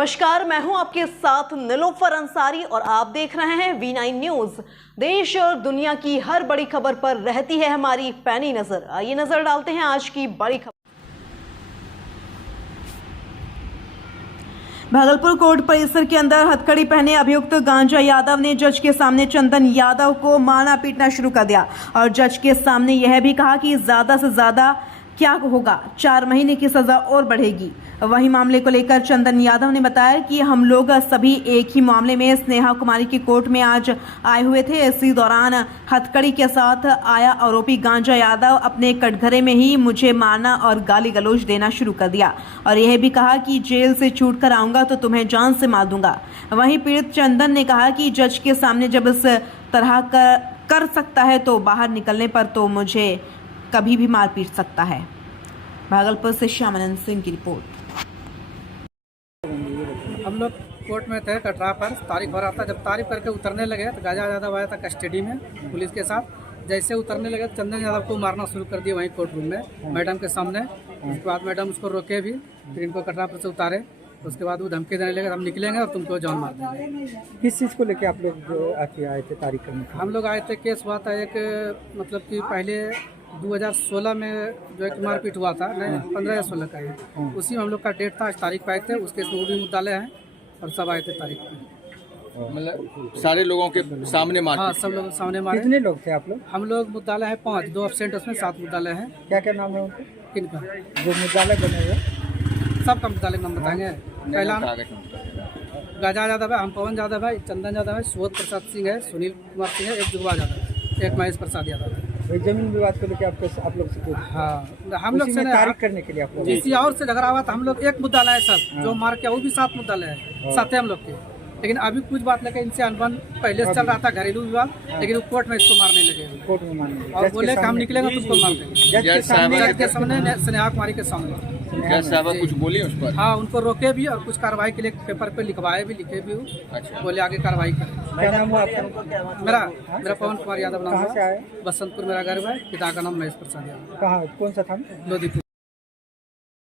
नमस्कार, मैं हूं आपके साथ निलोफर अंसारी और आप देख रहे हैं V9 न्यूज। देश और दुनिया की हर बड़ी खबर पर रहती है हमारी पैनी नजर। आइए नजर डालते हैं आज की बड़ी खबर। भागलपुर कोर्ट परिसर के अंदर हथकड़ी पहने अभियुक्त गांजा यादव ने जज के सामने चंदन यादव को मारना पीटना शुरू कर दिया और जज के सामने यह भी कहा कि ज्यादा से ज्यादा क्या होगा, 4 महीने की सजा और बढ़ेगी। वहीं मामले को लेकर चंदन यादव ने बताया कि हम लोग सभी एक ही मामले में स्नेहा कुमारी की कोर्ट में आज आए हुए थे। इसी दौरान हथकड़ी के साथ आया आरोपी गांजा यादव अपने कटघरे में ही मुझे मारना और गाली गलौज देना शुरू कर दिया और यह भी कहा कि जेल से छूट कर आऊंगा तो तुम्हें जान से मार दूंगा। वहीं पीड़ित चंदन ने कहा कि जज के सामने जब इस तरह कर सकता है तो बाहर निकलने पर तो मुझे कभी भी मार पीट सकता है। भागलपुर से श्यामानंद सिंह की रिपोर्ट। हम लोग कोर्ट में थे, कटरा पर तारीख हो रहा था। जब तारीख करके उतरने लगे तो गांजा यादव आया था कस्टडी में पुलिस के साथ। जैसे उतरने लगे तो चंदन यादव को मारना शुरू कर दिया वहीं कोर्ट रूम में मैडम के सामने। उसके बाद मैडम उसको रोके भी, फिर इनको कटरा पर से उतारे। उसके बाद वो धमकी देने लगे, हम निकलेंगे और तुमको जान मार देंगे। किस चीज़ को लेके आप लोग आए थे तारीख करने? हम लोग आए थे, केस हुआ था एक, मतलब कि पहले 2016 में जो एक मारपीट हुआ था, नहीं 15 या 16 का है, उसी में हम लोग का डेट था। आज तारीख पे आए थे, उसके वो भी मुद्दाले हैं और सब आए थे तारीख पे। मतलब सारे लोगों के सामने मारे? हाँ, सब लोग सामने मारे। कितने लोग थे आप लोग? हम लोग मुद्दाले हैं 5, 2 एब्सेंट, उसमें 7 मुद्दाले हैं। क्या क्या नाम है उनके? किनका? जो मुद्दाले बने हुए सबका मुद्दाले नाम बताएंगे। पहला गाजा यादव है, हम पवन यादव है, चंदन यादव है, सुबोध प्रसाद सिंह है, सुनील कुमार सिंह है, एक जुगवा यादव है, एक महेश प्रसाद यादव है। जमीन विवाद को लेकर आप लोग से? हाँ, हम लोग से तारीख करने के लिए आप लोग किसी और से झगड़ा हुआ था। हम लोग एक मुद्दा लाए, सब जो मार के वो भी 7 मुद्दा लाए, 7 हम लोग के। लेकिन अभी कुछ बात लेकर इनसे अनबन पहले से चल रहा था, घरेलू विवाद, लेकिन वो कोर्ट में इसको मारने लगे। कोर्ट में मारने और बोले कि हम निकलेंगे तुमको मार देंगे। जज के सामने स्नेहा कुमारी के सामने कुछ बोली उस पर? हाँ, उनको रोके भी और कुछ कार्रवाई के लिए पेपर पे लिखवाए भी, लिखे भी। अच्छा। बोले आगे कार्रवाई करें। क्या नाम हुआ आपका? मेरा पवन कुमार यादव नाम कहाँ से आए? बसंतपुर मेरा घर है। पिता का नाम महेश प्रसाद यादव। कहाँ, कौन सा था? लोधीपुर।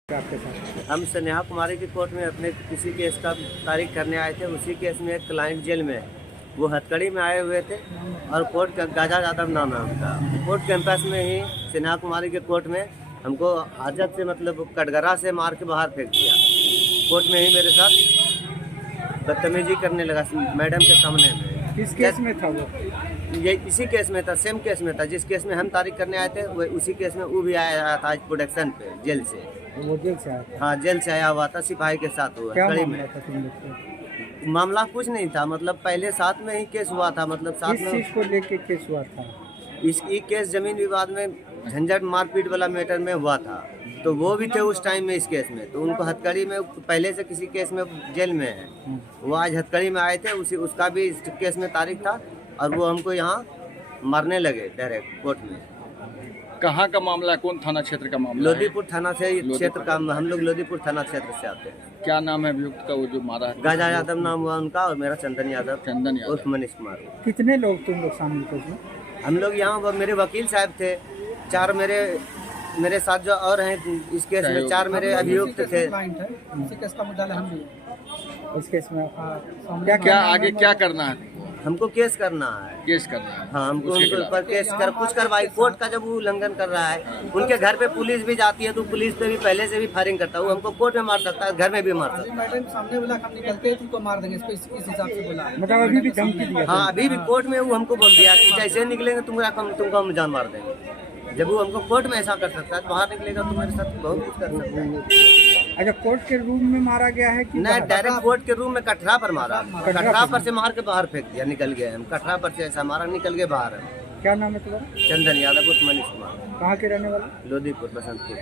आपके साथ हम स्नेहा कुमारी की कोर्ट में अपने किसी केस का तारीख करने आए थे। उसी केस में एक क्लाइंट जेल में है, वो हथकड़ी में आए हुए थे और कोर्ट का गाजा यादव नाम है उनका। कोर्ट कैंपस में ही स्नेहा कुमारी के कोर्ट में हमको हाजत से, मतलब कटघरा से मार के बाहर फेंक दिया। कोर्ट में ही मेरे साथ बदतमीजी करने लगा मैडम के सामने में। किस केस में था वो? ये इसी केस में था, सेम केस में था। जिस केस में हम तारीख करने आए थे वो उसी केस में वो भी आया था आज प्रोडक्शन पे, जेल से। वो जेल से आया था? हाँ, जेल से आया हुआ था, सिपाही के साथ हुआ। क्या कड़ी मामला में था तुम लोग को? मामला कुछ नहीं था, मतलब पहले साथ में ही केस हुआ था। मतलब साथ किस में चीज़ को लेके केस हुआ था? इसकी केस जमीन विवाद में, झंझट मारपीट वाला मैटर में हुआ था। तो वो भी थे उस टाइम में इस केस में। तो उनको हथकड़ी में पहले से किसी केस में जेल में है, वो आज हथकड़ी में आए थे। उसका भी इस केस में तारीख था और वो हमको यहाँ मारने लगे डायरेक्ट कोर्ट में। कहाँ का मामला है? कौन थाना क्षेत्र का मामला है? लोधीपुर थाना से क्षेत्र का। हम लोग लोधीपुर थाना क्षेत्र से आते हैं। क्या नाम है अभियुक्त का, वो जो मारा है? गाजा यादव नाम हुआ उनका और मेरा चंदन यादव यादव। उर्फ मनीष कुमार। कितने लोग तुम लोग शामिल थे उसमें? हम लोग यहाँ मेरे वकील साहब थे, 4 मेरे साथ जो और हैं इस केस में, 4 मेरे अभियुक्त थे। इसी केस का मुद्दा हम भी। इस केस में क्या आगे क्या करना है? हमको केस करना है। केस करना है? हाँ, हमको उनके ऊपर केस कुछ करवाई। कोर्ट का जब वो उल्लंघन कर रहा है, उनके घर पे पुलिस भी जाती है तो पुलिस पे भी पहले से भी फायरिंग करता है। वो हमको कोर्ट में मार सकता है, घर में भी मार सकता है। मैडम सामने बोला हम निकलते तुमको मार देंगे, इसको इस हिसाब से बोला। मतलब अभी भी धमकी दिया? हाँ, अभी भी कोर्ट में वो हमको बोल दिया कि जैसे निकलेंगे तुमको हम जान मार देंगे। जब वो हमको कोर्ट में ऐसा कर सकता है तो बाहर निकलेगा तो मेरे साथ बहुत कुछ कर सकता है। अच्छा, कोर्ट के रूम में मारा गया है कि नहीं, डायरेक्ट कोर्ट के रूम में कटरा पर मारा। कटरा पर से मार के बाहर फेंक दिया, निकल गए हम। कटरा पर से ऐसा मारा, निकल गए बाहर। क्या नाम है तुम्हारा? चंदन यादव उर्फ मनीष कुमार। कहाँ के रहने वाले? लोधीपुर, बसंतपुर।